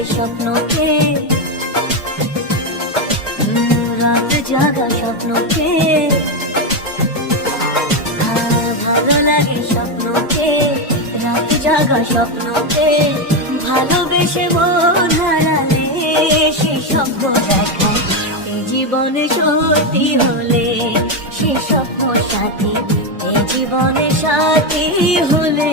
লাগে স্বপ্নকে, রাত জাগা স্বপ্নকে, ভালো লাগে স্বপ্নকে, রাত জাগা স্বপ্নকে, ভালোবেসে মন হারালে সে স্বপ্ন দেখা এই জীবনে সত্যি হলে, সে স্বপ্ন সাথী এই জীবনে সাথী হলে।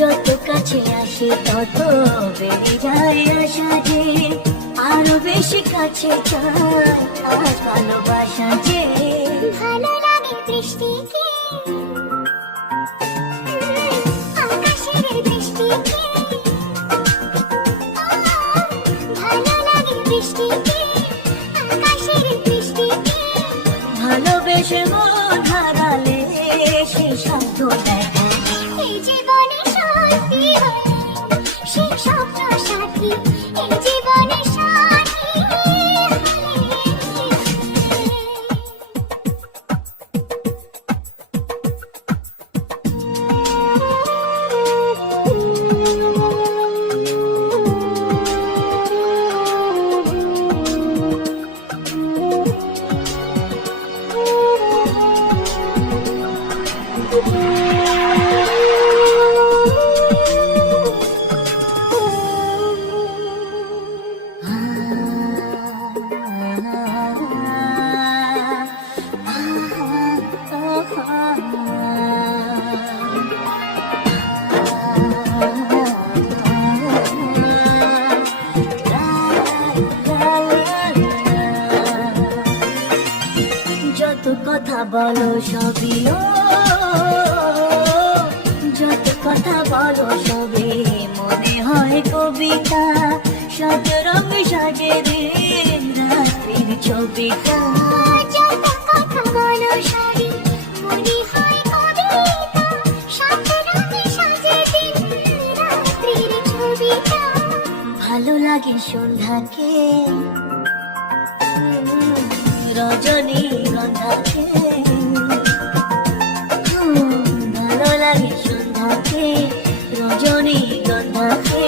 যত কাছে আসি তত বেড়ে যায় আশা যে, আরো বেশি কাছে চাই আজ ভালোবাসা যে। ভালো লাগে দৃষ্টিকে, আকাশের দৃষ্টিকে, ভালো লাগে দৃষ্টিকে, আকাশের দৃষ্টিকে, ভালোবেসে মন হারালে সে শব্দ দেখা এই জীবনে সত্যি হলে, সে স্বপ্ন সাথী এই জীবনে সাথী হলে। যত কথা বলো সবই যত কথা বলো সবে মনে হয় কবিতা, সাত রঙ সাজে দিন রাত্রির ছবিটা। যত কথা বলো সবই মনে হয় কবিতা, সাত রঙে সাজে দিন রাত্রির ছবিটা। ভালো লাগে সন্ধ্যাকে, রজনী গন্ধাকে, ভালো লাগে সন্ধ্যাকে, রজনী গন্ধাকে,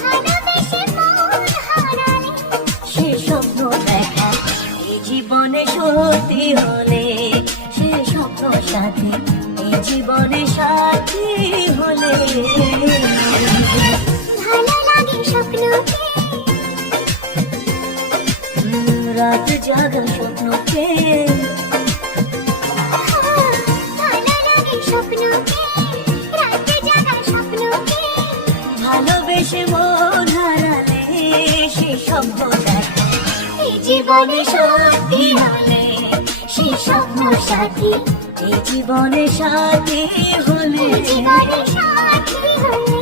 ভালোবেসে মন হারালে সে স্বপ্ন দেখা এই জীবনে সত্যি হলে, সে স্বপ্ন সাথী এই জীবনে সাথী হলে। ভালো লাগে স্বপ্নকে, রাত জাগা স্বপ্নকে, ভালো লাগে স্বপ্নকে, রাতে জাগা স্বপ্নকে, ভালোবেসে মন হারালে সে স্বপ্ন দেখা এই জীবনে সত্যি হলে, সে স্বপ্ন সাথী এই জীবনে সাথী হলে। জীবনে সাথী হলে।